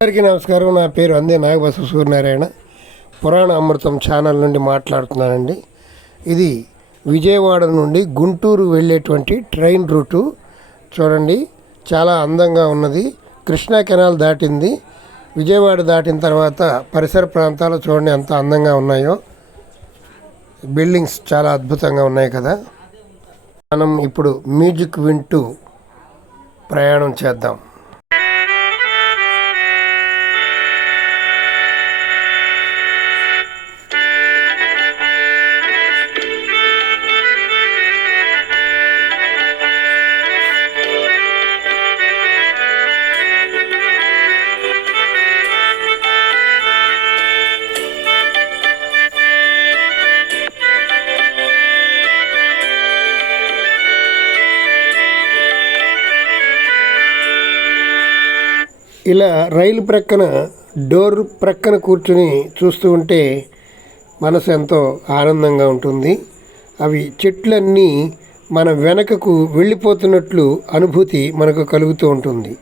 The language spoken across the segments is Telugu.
అందరికీ నమస్కారం. నా పేరు అందే నాగబసవ సూర్యనారాయణ. పురాణ అమృతం ఛానల్ నుండి మాట్లాడుతున్నానండి. ఇది విజయవాడ నుండి గుంటూరు వెళ్ళేటువంటి ట్రైన్ రూటు. చూడండి, చాలా అందంగా ఉన్నది. కృష్ణా కెనాల్ దాటింది. విజయవాడ దాటిన తర్వాత పరిసర ప్రాంతాలు చూడండి ఎంత అందంగా ఉన్నాయో. బిల్డింగ్స్ చాలా అద్భుతంగా ఉన్నాయి కదా. మనం ఇప్పుడు మ్యూజిక్ వింటూ ప్రయాణం చేద్దాం. ఇలా రైలు ప్రక్కన డోర్ ప్రక్కన కూర్చుని చూస్తూ ఉంటే మనసు ఎంతో ఆనందంగా ఉంటుంది. అవి చెట్లన్నీ మన వెనకకు వెళ్ళిపోతున్నట్లు అనుభూతి మనకు కలుగుతూ ఉంటుంది.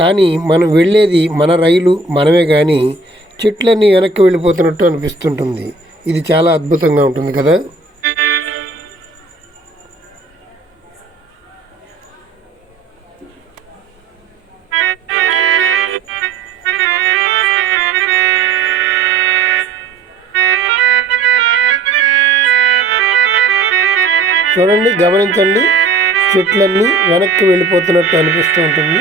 కానీ మనం వెళ్ళేది మన రైలు మనమే, కానీ చెట్లన్నీ వెనక్కి వెళ్ళిపోతున్నట్టు అనిపిస్తుంటుంది. ఇది చాలా అద్భుతంగా ఉంటుంది కదా. చూడండి, గమనించండి, చెట్లన్నీ వెనక్కి వెళ్ళిపోతున్నట్టు అనిపిస్తూ ఉంటుంది.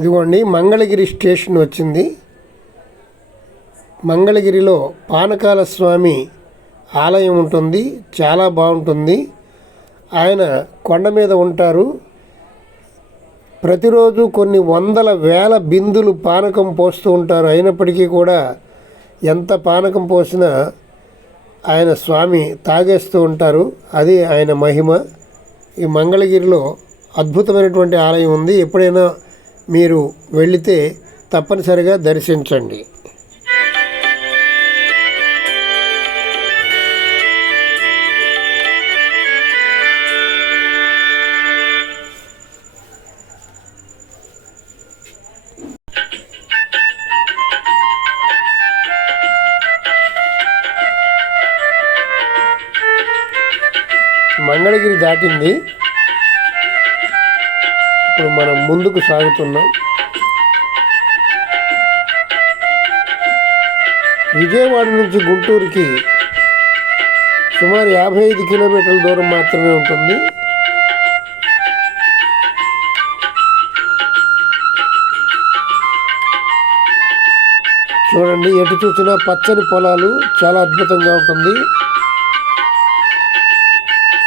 ఇదిగోండి, మంగళగిరి స్టేషన్ వచ్చింది. మంగళగిరిలో పానకాల స్వామి ఆలయం ఉంటుంది. చాలా బాగుంటుంది. ఆయన కొండ మీద ఉంటారు. ప్రతిరోజు కొన్ని వందల వేల బిందులు పానకం పోస్తూ ఉంటారు. అయినప్పటికీ కూడా ఎంత పానకం పోసినా ఆయన స్వామి తాగేస్తూ ఉంటారు. అది ఆయన మహిమ. ఈ మంగళగిరిలో అద్భుతమైనటువంటి ఆలయం ఉంది. ఎప్పుడైనా మీరు వెళితే తప్పనిసరిగా దర్శించండి. మంగళగిరి దాటింది. ఇప్పుడు మనం ముందుకు సాగుతున్నాం. విజయవాడ నుంచి గుంటూరుకి సుమారు 55 కిలోమీటర్ల దూరం మాత్రమే ఉంటుంది. చూడండి, ఎటు చూసినా పచ్చని పొలాలు, చాలా అద్భుతంగా ఉంటుంది.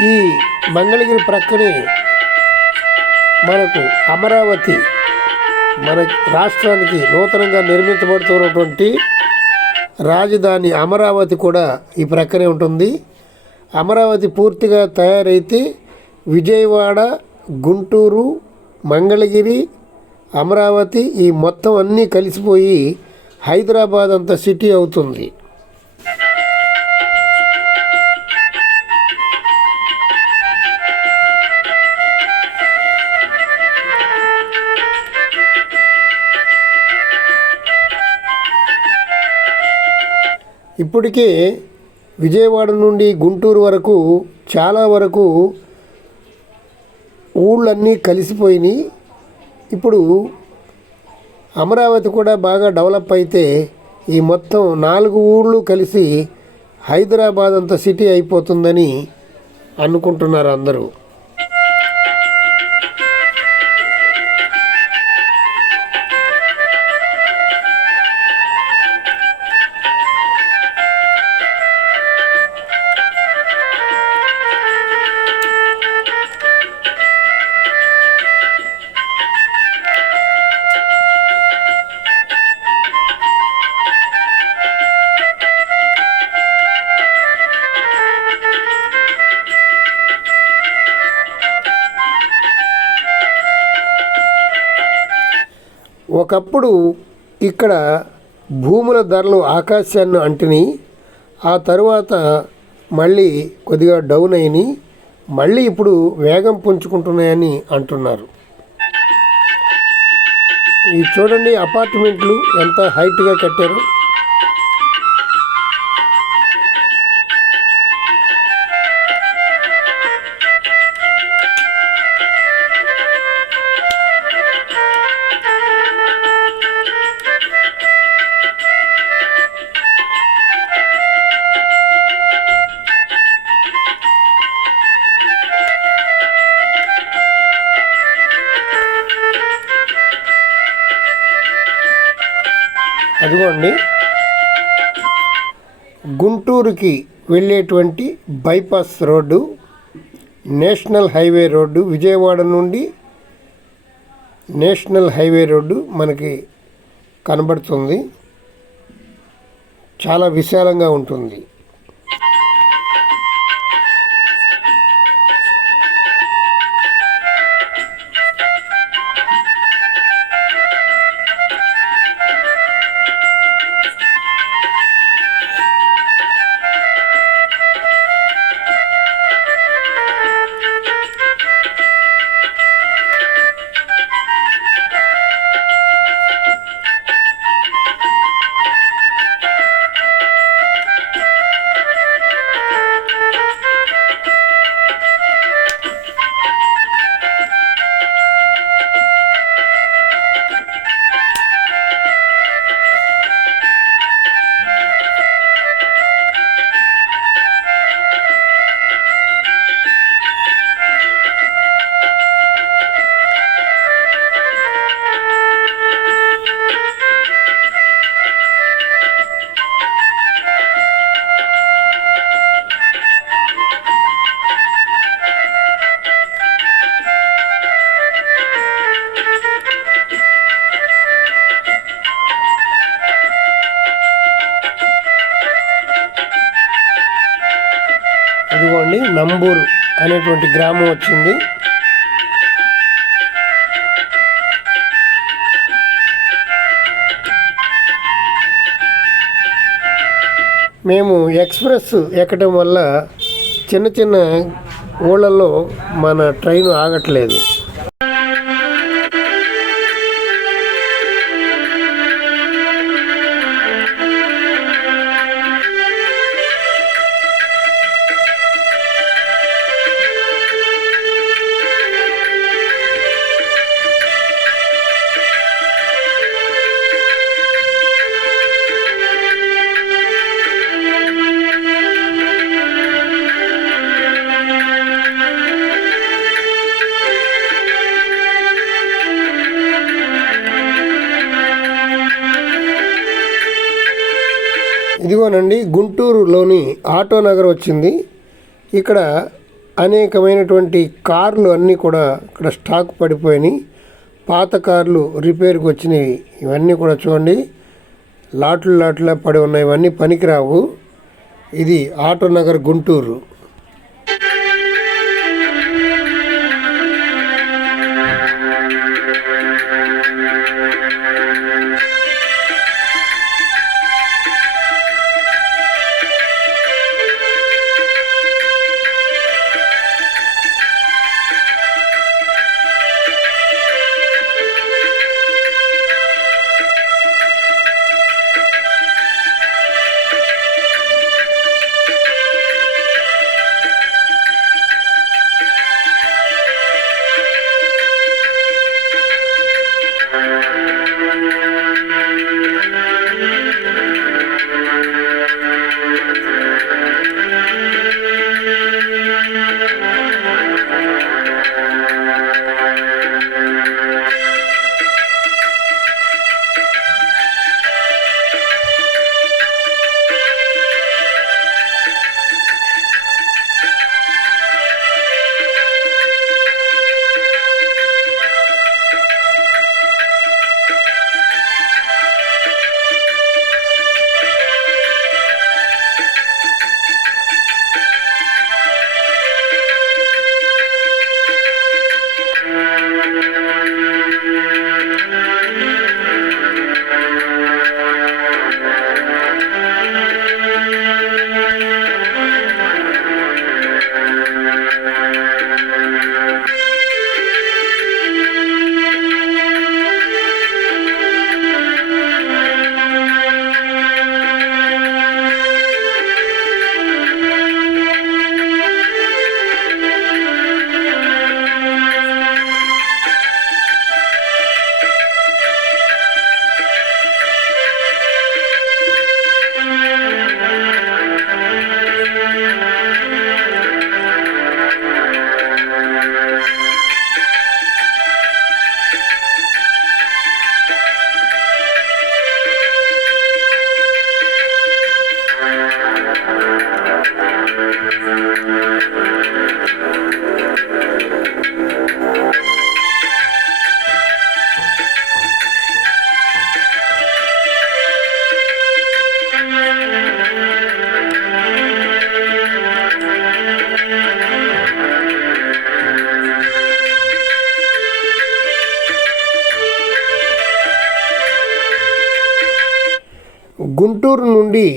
ఈ మంగళగిరి ప్రక్కనే మనకు అమరావతి, మన రాష్ట్రానికి నూతనంగా నిర్మించబడుతున్నటువంటి రాజధాని అమరావతి కూడా ఈ ప్రక్కనే ఉంటుంది. అమరావతి పూర్తిగా తయారైతే విజయవాడ, గుంటూరు, మంగళగిరి, అమరావతి ఈ మొత్తం అన్నీ కలిసిపోయి హైదరాబాద్ అంత సిటీ అవుతుంది. ఇప్పటికే విజయవాడ నుండి గుంటూరు వరకు చాలా వరకు ఊళ్ళన్నీ కలిసిపోయినాయి. ఇప్పుడు అమరావతి కూడా బాగా డెవలప్ అయితే ఈ మొత్తం 4 ఊళ్ళు కలిసి హైదరాబాద్ అంత సిటీ అయిపోతుందని అనుకుంటున్నారు అందరూ. ఒకప్పుడు ఇక్కడ భూముల ధరలు ఆకాశాన్ని అంటిని, ఆ తరువాత మళ్ళీ కొద్దిగా డౌన్ అయినాయి, మళ్ళీ ఇప్పుడు వేగం పుంజుకుంటున్నాయని అంటున్నారు. ఈ చూడండి అపార్ట్మెంట్లు ఎంత హైట్గా కట్టారు. అదిగోండి గుంటూరుకి వెళ్ళేటువంటి bypass road, national highway road, Vijayawada నుండి నేషనల్ హైవే రోడ్డు మనకి కనబడుతుంది. చాలా విశాలంగా ఉంటుంది. ఇదిగోండి నంబూరు అనేటువంటి గ్రామం వచ్చింది. మేము ఎక్స్ప్రెస్ ఎక్కడం వల్ల చిన్న చిన్న ఊళ్ళల్లో మన ట్రైన్ ఆగట్లేదు. ఇదిగోనండి గుంటూరులోని ఆటో నగర్ వచ్చింది. ఇక్కడ అనేకమైనటువంటి కార్లు అన్నీ కూడా ఇక్కడ స్టాక్ పడిపోయినాయి. పాత కార్లు రిపేర్కి వచ్చినాయి. ఇవన్నీ కూడా చూడండి లాట్లా పడి ఉన్నాయి. ఇవన్నీ పనికిరావు. ఇది ఆటో నగర్ గుంటూరు. గుంటూరు నుండి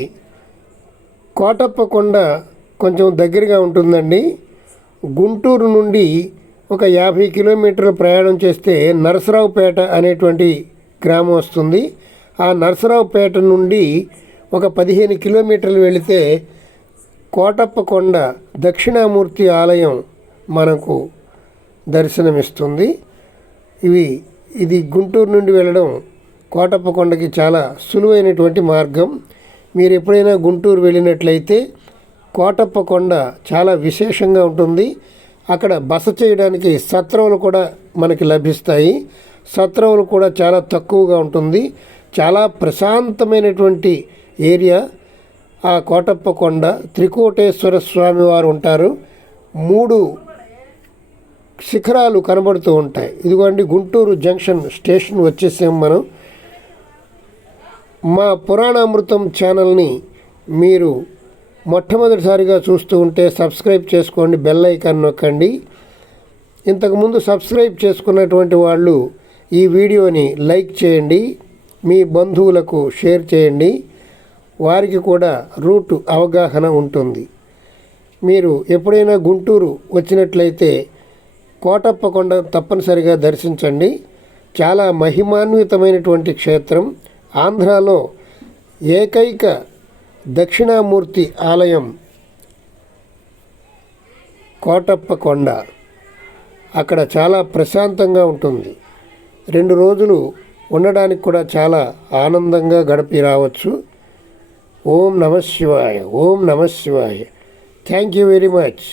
కోటప్పకొండ కొంచెం దగ్గరగా ఉంటుందండి. గుంటూరు నుండి ఒక 50 కిలోమీటర్ల ప్రయాణం చేస్తే నరసరావుపేట అనేటువంటి గ్రామం వస్తుంది. ఆ నరసరావుపేట నుండి ఒక 15 కిలోమీటర్లు వెళితే కోటప్పకొండ దక్షిణామూర్తి ఆలయం మనకు దర్శనమిస్తుంది. ఇది గుంటూరు నుండి వెళ్ళడం కోటప్పకొండకి చాలా సులువైనటువంటి మార్గం. మీరు ఎప్పుడైనా గుంటూరు వెళ్ళినట్లయితే కోటప్పకొండ చాలా విశేషంగా ఉంటుంది. అక్కడ బస చేయడానికి సత్రవులు కూడా మనకి లభిస్తాయి. సత్రవులు కూడా చాలా తక్కువగా ఉంటుంది. చాలా ప్రశాంతమైనటువంటి ఏరియా ఆ కోటప్పకొండ. త్రికోటేశ్వర స్వామి వారు ఉంటారు. 3 శిఖరాలు కనబడుతూ ఉంటాయి. ఇదిగోండి గుంటూరు జంక్షన్ స్టేషన్ వచ్చేసాం మనం. మా పురాణామృతం ఛానల్ని మీరు మొట్టమొదటిసారిగా చూస్తూ ఉంటే సబ్స్క్రైబ్ చేసుకోండి, బెల్ ఐకాన్ నొక్కండి. ఇంతకుముందు సబ్స్క్రైబ్ చేసుకున్నటువంటి వాళ్ళు ఈ వీడియోని లైక్ చేయండి, మీ బంధువులకు షేర్ చేయండి, వారికి కూడా రూట్ అవగాహన ఉంటుంది. మీరు ఎప్పుడైనా గుంటూరు వచ్చినట్లయితే కోటప్పకొండ తప్పనిసరిగా దర్శించండి. చాలా మహిమాన్వితమైనటువంటి క్షేత్రం. ఆంధ్రాలో ఏకైక దక్షిణామూర్తి ఆలయం కోటప్పకొండ. అక్కడ చాలా ప్రశాంతంగా ఉంటుంది. 2 రోజులు ఉండడానికి కూడా చాలా ఆనందంగా గడిపి రావచ్చు. ఓం నమః శివాయ, ఓం నమః శివాయ. Thank you very much.